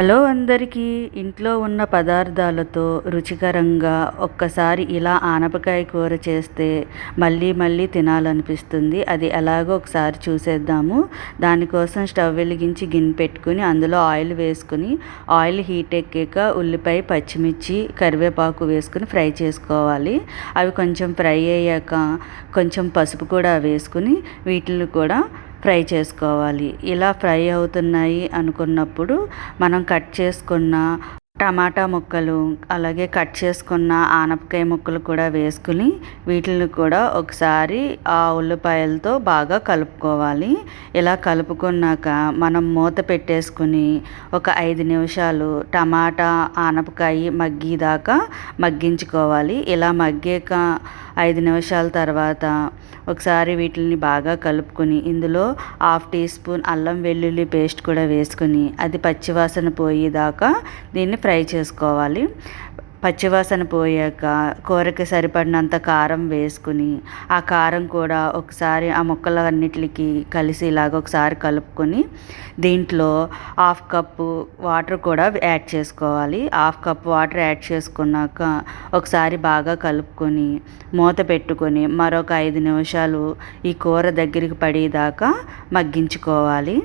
Hello అందరికీ. ఇంట్లో ఉన్న పదార్థాలతో రుచికరంగా ఒక్కసారి ఇలా ఆనపకాయ కూర చేస్తే మళ్ళీ మళ్ళీ తినాలనిపిస్తుంది. అది ఎలాగో ఒకసారి చూసేద్దాము. దానికోసం స్టవ్ వెలిగించి గిన్నె పెట్టుకుని అందులో ఆయిల్ వేసుకుని ఆయిల్ హీట్ ఎక్కాక ఉల్లిపాయ, పచ్చిమిర్చి, కరివేపాకు వేసుకుని ఫ్రై చేసుకోవాలి. అవి కొంచెం ఫ్రై అయ్యాక కొంచెం పసుపు కూడా వేసుకుని వీటిని కూడా ఫ్రై చేసుకోవాలి. ఇలా ఫ్రై అవుతున్నాయి అనుకున్నప్పుడు మనం కట్ చేసుకున్న టమాటా ముక్కలు, అలాగే కట్ చేసుకున్న ఆనపకాయ ముక్కలు కూడా వేసుకుని వీటిని కూడా ఒకసారి ఆ ఉల్లిపాయలతో బాగా కలుపుకోవాలి. ఇలా కలుపుకున్నాక మనం మూత పెట్టేసుకుని ఒక 5 నిమిషాలు టమాటా, ఆనపకాయ మగ్గేదాకా మగ్గించుకోవాలి. ఇలా మగ్గాక 5 నిమిషాల తర్వాత ఒకసారి వీటిని బాగా కలుపుకొని ఇందులో 1/2 టీ స్పూన్ అల్లం వెల్లుల్లి పేస్ట్ కూడా వేసుకుని అది పచ్చివాసన పోయేదాకా దీన్ని ఫ్రై చేసుకోవాలి. పచ్చివాసన పోయాక కూరకి సరిపడినంత కారం వేసుకుని ఆ కారం కూడా ఒకసారి ఆ ముక్కలన్నిటికి కలిసి ఇలాగ ఒకసారి కలుపుకొని దీంట్లో 1/2 కప్పు వాటర్ కూడా యాడ్ చేసుకోవాలి. 1/2 కప్పు వాటర్ యాడ్ చేసుకున్నాక ఒకసారి బాగా కలుపుకొని మూత పెట్టుకొని మరొక 5 నిమిషాలు ఈ కూర దగ్గరికి పడేదాకా మగ్గించుకోవాలి.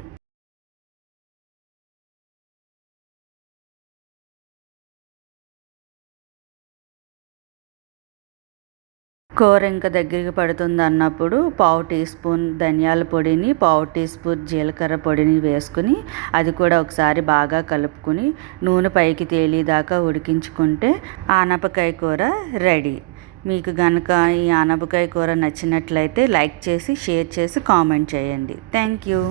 కూర ఇంకా దగ్గరికి పడుతుంది అన్నప్పుడు 1/2 టీ స్పూన్ ధనియాల పొడిని, 1/2 టీ స్పూన్ జీలకర్ర పొడిని వేసుకుని అది కూడా ఒకసారి బాగా కలుపుకొని నూనె పైకి తేలేదాకా ఉడికించుకుంటే ఆనపకాయ కూర రెడీ. మీకు కనుక ఈ ఆనపకాయ కూర నచ్చినట్లయితే లైక్ చేసి, షేర్ చేసి, కామెంట్ చేయండి. Thank you.